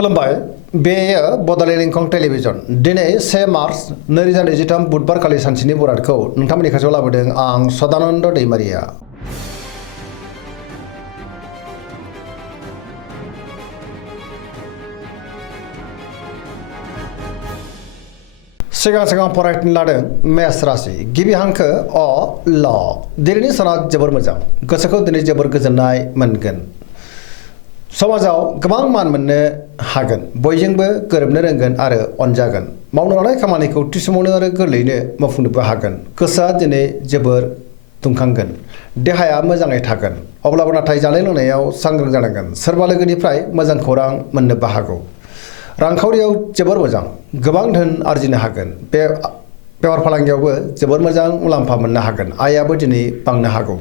खुलुमबाय बेयो बड'लेण्ड इंखं टेलिभिजन दिनै 1 मार्च 2023 बुधबार खालि सानसेनि बरादखौ नोंथांमोननि खाथियाव लाबोदों आं सदानन्द दैमारिया। सिगां फरायनो लादों मेष राशि गिबि हांखो अ ल दिनैनि साना जोबोर मोजां गोसोखौ दिनै जोबोर गोजोननाय मोनगोन। समाजाव गोबां मान मोननो हागोन बयजोंबो गोरोबनो रोंगोन आरो अनजागोन मावनो लानाय खामानिखौ थि समावनो आरो गोरलैयैनो मावफुंनोबो हागोन। गोसोआ दिनै जोबोर दुंखांगोन देहाया मोजाङै थागोन अब्लाबो नाथाय जानाय लोंनायाव सांग्रां जानांगोन। सोरबा लोगोनिफ्राय मोजां खौरां मोननोबो हागौ। रांखावरियाव जोबोर मोजां गोबां धोन आरजिनो हागोन। बेफार फालांगियावबो जोबोर मोजां मुलाम्फा मोननो हागोन। आयाबो दिनै बांनो हागौ।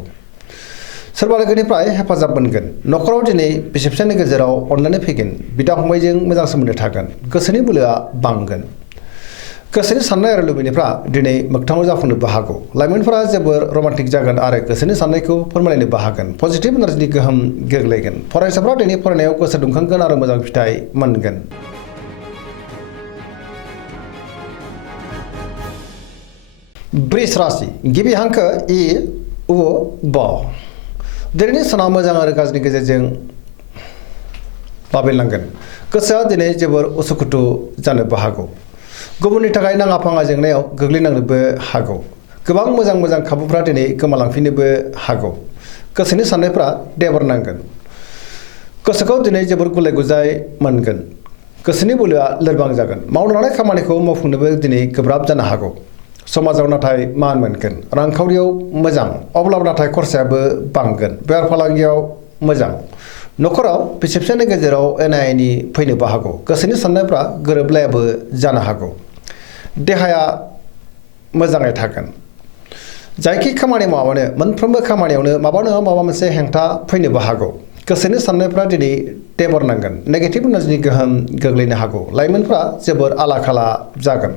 सोरबा लोगोनिफ्राय हेफाजाब मोनगोन। न'खराव दिनै बिसि फिसायनि गेजेराव अनलायनाय फैगोन। बिदा फंबायजों मोजां सोमोन्दो थागोन। गोसोनि बोलोआ बांगोन। गोसोनि साननाय आरो लुबैनायफ्रा दिनै मोगथाङाव जाफुंनोबो हागौ। लाइमोनफोरा जोबोर रमान्टिक जागोन आरो गोसोनि साननायखौ फोरमायलायनोबो हागोन। पजिटिभ एनार्जिनि गोहोम गोग्लैगोन। फरायसाफ्रा दिनै फरायनायाव गोसो दुंखांगोन आरो मोजां फिथाइ मोनगोन। वृष राशि गिबि हांखो इ उ ब दिनैनि साना मोजां आरो गाज्रिनि गेजेरजों बाबेनलांगोन। गोसोआ दिनै जोबोर उसुखुथु जानोबो हागौ। गुबुननि थाखाय नाङा फाङा जेंनायाव गोग्लैनांनोबो हागौ। गोबां मोजां खाबुफ्रा दिनै गोमालांफिननोबो हागौ। गोसोनि साननायफ्रा देबर नांगोन। गोसोखौ दिनै जोबोर गुलाय गुजाय मोनगोन। गोसोनि बोलोआ लोरबां जागोन। मावनो लानाय खामानिखौ मावफुंनोबो दिनै गोब्राब जानो हागौ। समाजाव नाथाय मान मोनगोन। रांखावरियाव मोजां अब्लाबो नाथाय खरसायाबो बांगोन। बेफार फालांगियाव मोजां। न'खराव बिसि फिसायनि गेजेराव एना एनि फैनोबो हागौ। गोसोनि साननायफ्रा गोरोबलायाबो जानो हागौ। देहाया मोजाङै थागोन। जायखि खामानि मावानो मोनफ्रोमबो खामानियावनो माबा नङा माबा मोनसे हेंथा फैनोबो हागौ। गोसोनि साननायफ्रा दिनै देबर नांगोन। नेगेटिभ एनार्जिनि गोहोम गोग्लैनो हागौ। लाइमोनफ्रा जोबोर आला खाला जागोन।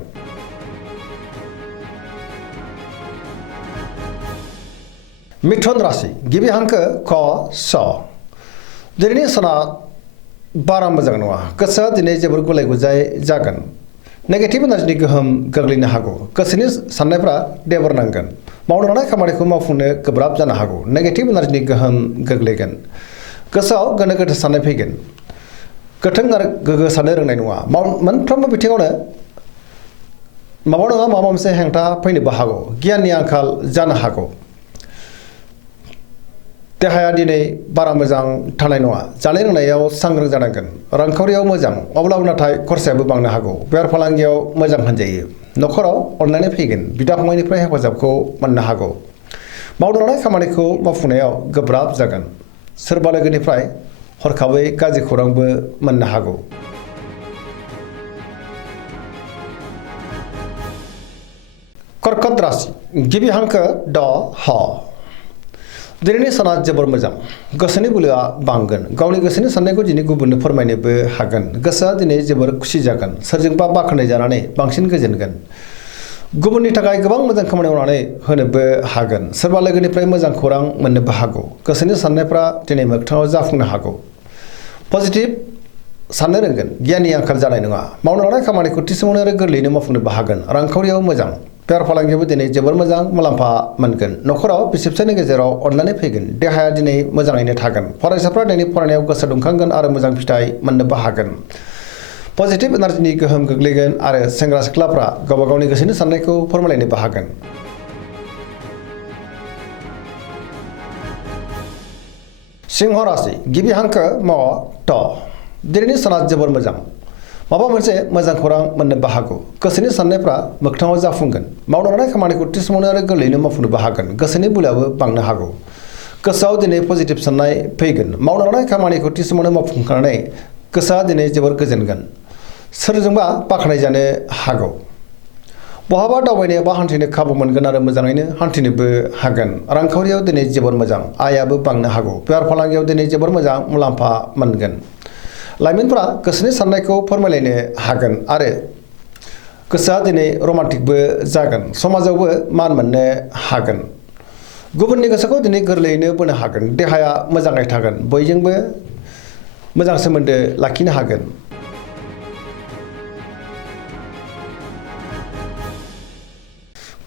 मिथुन राशि गिबि हांखो क स दिनैनि साना बारा मोजां नङा। गोसोआ दिनै जोबोर गुलाय गुजाय जागोन। नेगेटिभ एनार्जिनि गोहोम गोग्लैनो हागौ। गोसोनि साननायफ्रा देबर नांगोन। मावनो लानाय खामानिखौ मावफुंनो गोब्राब जानो हागौ। नेगेटिभ एनार्जिनि गोहोम गोग्लैगोन। गोसोआव गोनो गोथो साननाय फैगोन। गोथों आरो गोग्गो साननो रोंनाय नङा। मोनफ्रोमबो बिथिङावनो माबा नङा माबा मोनसे हेंथा फैनोबो हागौ। गियाननि आंखाल जानो हागौ। देहाया दिनै बारा मोजां थानाय नङा। जानाय लोंनायाव सांग्रां जानांगोन। रांखावरियाव मोजां अब्लाबो नाथाय खरसायाबो बांनो हागौ। बेफार फालांगियाव मोजां होनजायो। न'खराव अनलायनाय फैगोन। बिदा फंबायनिफ्राय हेफाजाबखौ मोननो हागौ। मावनो लानाय खामानिखौ मावफुंनायाव गोब्राब जागोन। सोरबा लोगोनिफ्राय हरखाबै गाज्रि खौरांबो मोननो हागौ। कर्कट राशि गिबि हांखो ड ह दिनैनि साना जोबोर मोजां। गोसोनि बोलोआ बांगोन। गावनि गोसोनि साननायखौ दिनै गुबुननो फोरमायनोबो हागोन। गोसोआ दिनै जोबोर खुसि जागोन। सोरजोंबा बाख्नाय जानानै बांसिन गोजोनगोन। गुबुननि थाखाय गोबां मोजां खामानि मावनानै होनोबो हागोन। सोरबा लोगोनिफ्राय मोजां खौरां मोननोबो हागौ। गोसोनि साननायफ्रा दिनै मोगथाङाव जाफुंनो हागौ। पजिटिभ साननो रोंगोन। गियाननि आंखाल जानाय नङा। मावनो लानाय खामानिखौ थि समावनो आरो गोरलैयैनो मावफुंनोबो हागोन। रांखावरियाव मोजां। बेफार फालांगियावबो दिनै जोबोर मोजां मुलाम्फा मोनगोन। न'खराव बिसि फिसायनि गेजेराव अनलायनाय फैगोन। देहाया दिनै मोजाङैनो थागोन। फरायसाफ्रा दिनै फरायनायाव गोसो दुंखांगोन आरो मोजां फिथाइ मोननोबो हागोन। पजिटिभ एनार्जिनि गोहोम गोग्लैगोन आरो सेंग्रा सिख्लाफ्रा गावबा गावनि गोसोनि साननायखौ फोरमायलायनोबो हागोन। सिंह राशि गिबि हांखो म ट दिनैनि साना जोबोर मोजां। माबा मोनसे मोजां खौरां मोननोबो हागौ। गोसोनि साननायफ्रा मोगथाङाव जाफुंगोन। मावनो लानाय खामानिखौ थि समावनो आरो गोरलैयैनो मावफुंनोबो हागोन। गोसोनि बोलोआबो बांनो हागौ। गोसोआव दिनै पजिटिभ साननाय फैगोन। मावनो लानाय खामानिखौ थि समावनो मावफुंखांनानै गोसोआ दिनै जोबोर गोजोनगोन। सोरजोंबा बाख्नाय जानो हागौ। बहाबा दावबायनो एबा हान्थिनो खाबु मोनगोन आरो मोजाङैनो हान्थिनोबो हागोन। रांखावरियाव दिनै जोबोर मोजां। आयाबो बांनो हागौ। बेफार फालांगियाव दिनै जोबोर मोजां मुलाम्फा मोनगोन। लाइमोनफोरा गोसोनि साननायखौ फोरमायलायनो हागोन आरो गोसोआ दिनै रमान्टिकबो जागोन। समाजावबो मान मोननो हागोन। गुबुननि गोसोखौ दिनै गोरलैयैनो बोनो हागोन। देहाया मोजाङै थागोन। बयजोंबो मोजां सोमोन्दो लाखिनो हागोन।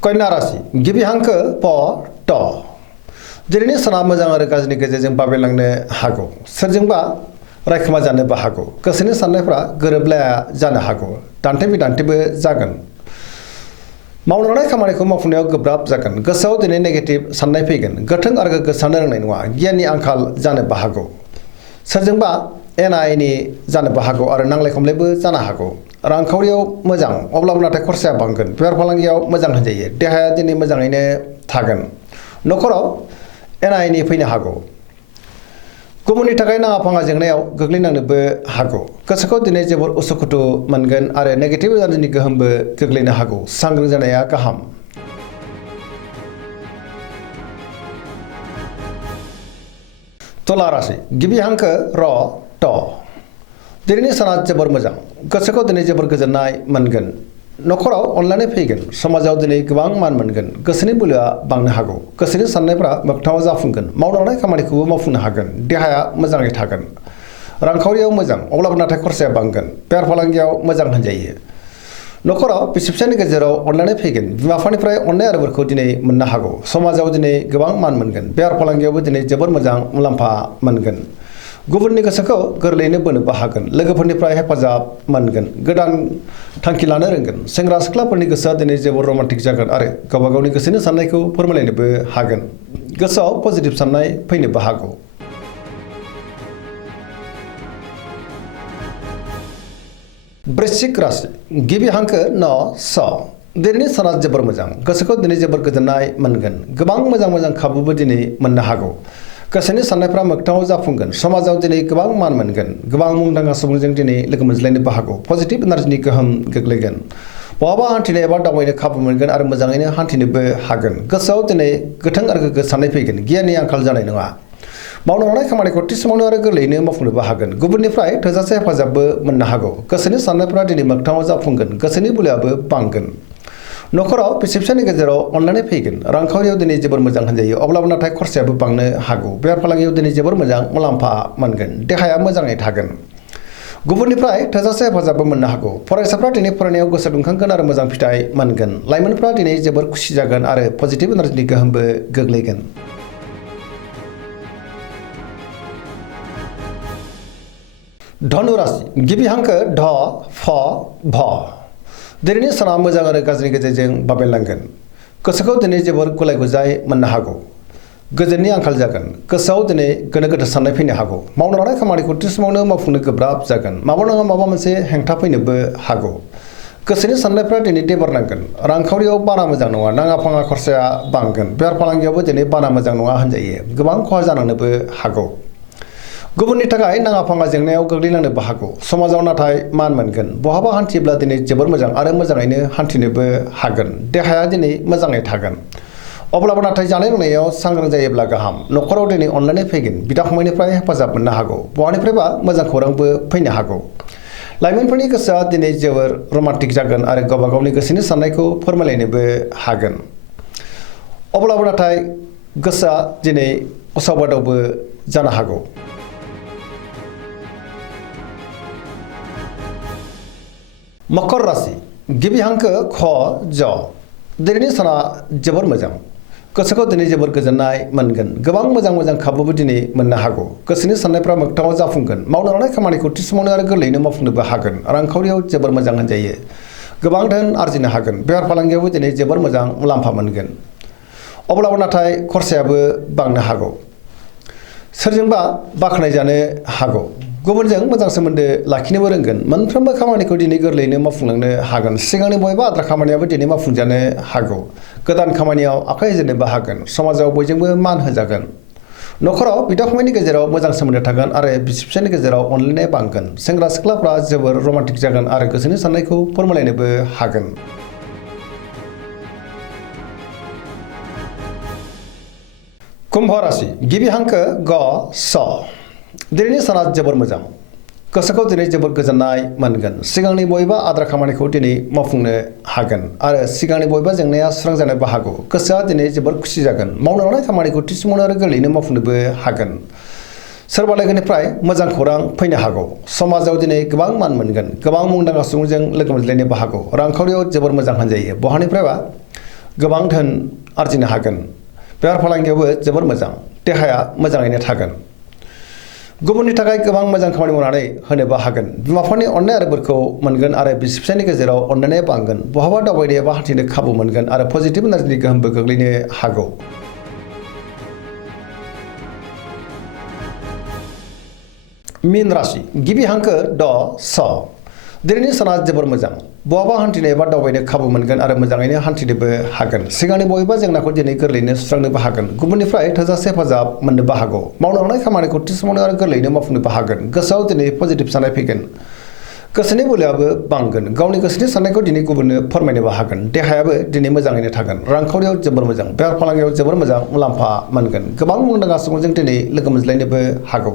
कन्या राशि गिबि हांखो प ट दिनैनि साना मोजां आरो गाज्रिनि गेजेरजों बाबेलांनो हागौ सोरजोंबा रायखोमा जानोबो हागौ गोसोनि साननायफ्रा गोरोबलाया जानो हागौ दान्थे बिदान्थेबो जागोन मावनो लानाय खामानिखौ मावफुंनायाव गोब्राब जागोन गोसोआव दिनै नेगेटिभ साननाय फैगोन गोथों आरो गोग्गो साननो रोंनाय नङा गियाननि आंखाल जानोबो हागौ सोरजोंबा एना एनि जानोबो हागौ आरो नांलाय खमलायबो जानो हागौ रांखावरियाव मोजां अब्लाबो नाथाय खरसाया बांगोन बेफार फालांगियाव मोजां होनजायो देहाया दिनै मोजाङैनो थागोन नखराव एना एनि फैनो हागौ गुबुननि थाखाय नाङा फाङा जेंनायाव गोग्लैनांनोबो हागौ गोसोखौ दिनै जोबोर उसुखुथु मोनगोन आरो नेगेटिभ एनार्जिनि गोहोमबो गोग्लैनो हागौ सांग्रां जानाया गाहाम तुला राशि गिबि हांखो र ट दिनैनि साना जोबोर मोजां गोसोखौ दिनै जोबोर गोजोननाय मोनगोन नखराव अनलायनाय फैगोन समाजाव दिनै गोबां मान मोनगोन गोसोनि बोलोआ बांनो हागौ गोसोनि साननायफ्रा मोगथाङाव जाफुंगोन मावनो लानाय खामानिखौबो मावफुंनो हागोन देहाया मोजाङै थागोन रांखावरियाव मोजां अब्लाबो नाथाय खरसाया बांगोन बेफार फालांगियाव मोजां होनजायो नखराव बिसि फिसायनि गेजेराव अनलायनाय फैगोन बिमा बिफानिफ्राय अननाय आरो बोरखौ दिनै मोननो हागौ समाजाव दिनै गोबां मान मोनगोन बेफार फालांगियावबो दिनै जोबोर मोजां मुलाम्फा मोनगोन गुबुननि गोसोखौ गोरलैयैनो बोनोबो हागोन लोगोफोरनिफ्राय हेफाजाब मोनगोन गोदान थांखि लानो रोंगोन सेंग्रा सिख्लाफोरनि गोसोआ दिनै जोबोर रमान्टिक जागोन आरो गावबा गावनि गोसोनि साननायखौ फोरमायलायनोबो हागोन गोसोआव पजिटिभ साननाय फैनोबो हागौ वृश्चिक राशि गिबि हांखो न स दिनैनि साना जोबोर मोजां गोसोखौ दिनै जोबोर गोजोननाय मोनगोन गोबां मोजां मोजां खाबुबो दिनै मोननो हागौ गोसोनि साननायफ्रा मोगथाङाव जाफुंगोन समाजाव दिनै गोबां मान मोनगोन गोबां मुंदांखा सुबुंजों दिनै लोगो मोनज्लायनोबो हागौ पजिटिभ एनार्जिनि गोहोम गोग्लैगोन बहाबा हान्थिनो एबा दावबायनो खाबु मोनगोन आरो मोजाङैनो हान्थिनोबो हागोन गोसोआव दिनै गोथों आरो गोग्गो साननाय फैगोन गियाननि आंखाल जानाय नङा मावनो लानाय खामानिखौ थि समावनो आरो गोरलैयैनो मावफुंनोबो हागोन गुबुननिफ्राय थोजासे हेफाजाबबो मोननो हागौ गोसोनि साननायफ्रा दिनै मोगथाङाव जाफुंगोन गोसोनि बोलोआबो बांगोन नखराव बिसि फिसायनि गेजेराव अनलायनाय फैगोन रांखावरियाव दिनै जोबोर मोजां होनजायो अब्लाबो नाथाय खरसायाबो बांनो हागौ बेफार फालांगियाव दिनै जोबोर मोजां मुलाम्फा मोनगोन देहाया मोजाङै थागोन गुबुननिफ्राय थोजासे हेफाजाबबो मोननो हागौ फरायसाफ्रा दिनै फरायनायाव गोसो दुंखांगोन आरो मोजां फिथाइ मोनगोन लाइमोनफ्रा दिनै जोबोर खुसि जागोन आरो पजिटिभ एनार्जिनि गोहोमबो गोग्लैगोन धनु राशि गिबि हांखो ढ फ भ दिनैनि साना मोजां आरो गाज्रिनि गेजेरजों बाबेनलांगोन गोसोखौ दिनै जोबोर गुलाय गुजाय मोननो हागौ गोजोननि आंखाल जागोन गोसोआव दिनै गोनो गोथो साननाय फैनो हागौ मावनो लानाय खामानिखौ थि समावनो मावफुंनो गोब्राब जागोन माबा नङा माबा मोनसे हेंथा फैनोबो हागौ गोसोनि साननायफ्रा दिनै देबारनांगोन रांखावरियाव बारा मोजां नङा नाङा फाङा खरसाया बांगोन बेफार फालांगियावबो दिनै बारा मोजां नङा होनजायो गोबां खहा जानांनोबो हागौ गुबुननि थाखाय नाङा फाङा जेंनायाव गोग्लैनांनोबो हागौ समाजाव नाथाय मान मोनगोन बहाबा हान्थियोब्ला दिनै जोबोर मोजां आरो मोजाङैनो हान्थिनोबो हागोन देहाया दिनै मोजाङै थागोन अब्लाबो नाथाय जानाय लोंनायाव सांग्रां जायोब्ला गाहाम नखराव दिनै अनलायनाय फैगोन बिदा फंबायनिफ्राय हेफाजाब मोननो हागौ बहानिफ्रायबा मोजां खौरांबो फैनो हागौ लाइमोनफोरनि गोसोआ दिनै जोबोर रमान्टिक जागोन आरो गावबा गावनि गोसोनि साननायखौ फोरमायलायनोबो हागोन अब्लाबो नाथाय गोसोआ दिनै उसाव बादावबो जानो हागौ मकर राशि गिबि हांखो ख ज दिनैनि साना जोबोर मोजां गोसोखौ दिनै जोबोर गोजोननाय मोनगोन गोबां मोजां मोजां खाबुबो दिनै मोननो हागौ गोसोनि साननायफ्रा मोगथाङाव जाफुंगोन मावनो लानाय खामानिखौ थि समावनो आरो गोरलैयैनो मावफुंनोबो हागोन रांखावरियाव जोबोर मोजां होनजायो गोबां धोन आरजिनो हागोन बेफार फालांगियावबो दिनै जोबोर मोजां मुलाम्फा मोनगोन अब्लाबो नाथाय खरसायाबो बांनो हागौ सोरजोंबा बाख्नायजानो हागौ गुबुनजों मोजां सोमोन्दो लाखिनोबो रोंगोन मोनफ्रोमबो खामानिखौ दिनै गोरलैयैनो मावफुंलांनो हागोन सिगांनि बबेबा आद्रा खामानियाबो दिनै मावफुंजानो हागौ गोदान खामानियाव आखाइ होजेननोबो हागोन समाजाव बयजोंबो मान होजागोन नखराव बिदा फंबायनि गेजेराव मोजां सोमोन्दो थागोन आरो बिसि फिसायनि गेजेराव अनलायनाय बांगोन सेंग्रा सिख्लाफ्रा जोबोर रमान्टिक जागोन आरो गोसोनि साननायखौ फोरमायलायनोबो हागोन कुम्भ राशि गिबि हांखो ग स दिनैनि साना जोबोर मोजां गोसोखौ दिनै जोबोर गोजोननाय मोनगोन सिगांनि बबेबा आद्रा खामानिखौ दिनै मावफुंनो हागोन आरो सिगांनि बबेबा जेंनाया सुस्रांजानोबो हागौ गोसोआ दिनै जोबोर खुसि जागोन मावनो लानाय खामानिखौ थि समावनो आरो गोरलैयैनो मावफुंनोबो हागोन सोरबा लोगोनिफ्राय मोजां खौरां फैनो हागौ समाजाव दिनै गोबां मान मोनगोन गोबां मुंदांखा सुबुंजों लोगो मोनज्लायनोबो हागौ रांखावरियाव जोबोर मोजां होनजायो बहानिफ्रायबा गोबां धोन आरजिनो हागोन। बेफार फालांगियावबो जोबोर मोजां, देहाया मोजाङैनो थागोन। गुबुननि थाखाय गोबां मोजां खामानि मावनानै होनोबो हागोन। बिमा-बिफानि अननाय आरो बोरखौ मोनगोन आरो बिसि-फिसायनि गेजेराव अनलायनाया बांगोन। बहाबा दावबायनो एबा हान्थिनो खाबु मोनगोन आरो पजिटिभ एनार्जिनि गोहोमबो गोग्लैनो हागौ। मीन राशि गिबि हांखो ड स। दिनैनि साना जोबोर मोजां। बहाबा हान्थिनो एबा दावबायनो खाबु मोनगोन आरो मोजाङैनो हान्थिनोबो हागोन। सिगांनि बबेबा जेंनाखौ दिनै गोरलैयैनो सुस्रांनोबो हागोन। गुबुननिफ्राय थोजासे हेफाजाब मोननोबो हागौ। मावनो हानाय खामानिखौ थि समावनो आरो गोरलैयैनो मावफुंनोबो हागोन। गोसोआव दिनै पजिटिभ साननाय फैगोन। गोसोनि बोलोआबो बांगोन। गावनि गोसोनि साननायखौ दिनै गुबुननो फोरमायनोबो हागोन। देहायाबो दिनै मोजाङैनो थागोन। रांखावरियाव जोबोर मोजां। बेफार फालांगियाव जोबोर मोजां मुलाम्फा मोनगोन। गोबां मुंदांखा सुबुंजों दिनै लोगो मोनज्लायनोबो हागौ।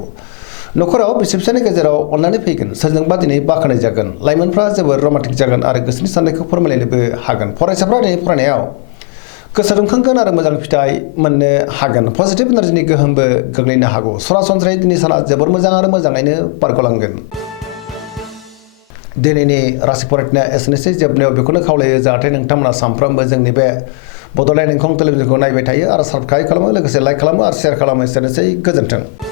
न'खराव बिसि-फिसायनि गेजेराव अननानै फैगोन। सोरजोंबा दिनै बाख्नाय जागोन। लाइमोनफ्रा जोबोर रमान्टिक जागोन आरो गोसोनि साननायखौ फोरमायलायनोबो हागोन। फरायसाफ्रा दिनै फरायनायाव गोसो दुंखांगोन आरो मोजां फिथाइ मोननो हागोन। पजिटिभ एनार्जिनि गोहोमबो गोग्लैनो हागौ। सरासनस्रायै दिनै साना जोबोर मोजां आरो मोजाङैनो बारग'लांगोन। दिनैनि राशि फरायनाया एसेनोसै। जोबनायाव बेखौनो खावलायो जाहाथे नोंथांमोना सानफ्रोमबो जोंनि बे बड'लेण्ड इंखं टेलिभिजनखौ नायबाय थायो आरो साबस्क्राइब खालामो, लोगोसे लाइक खालामो आरो शेयार खालामो। एसेनोसै, गोजोन्थों।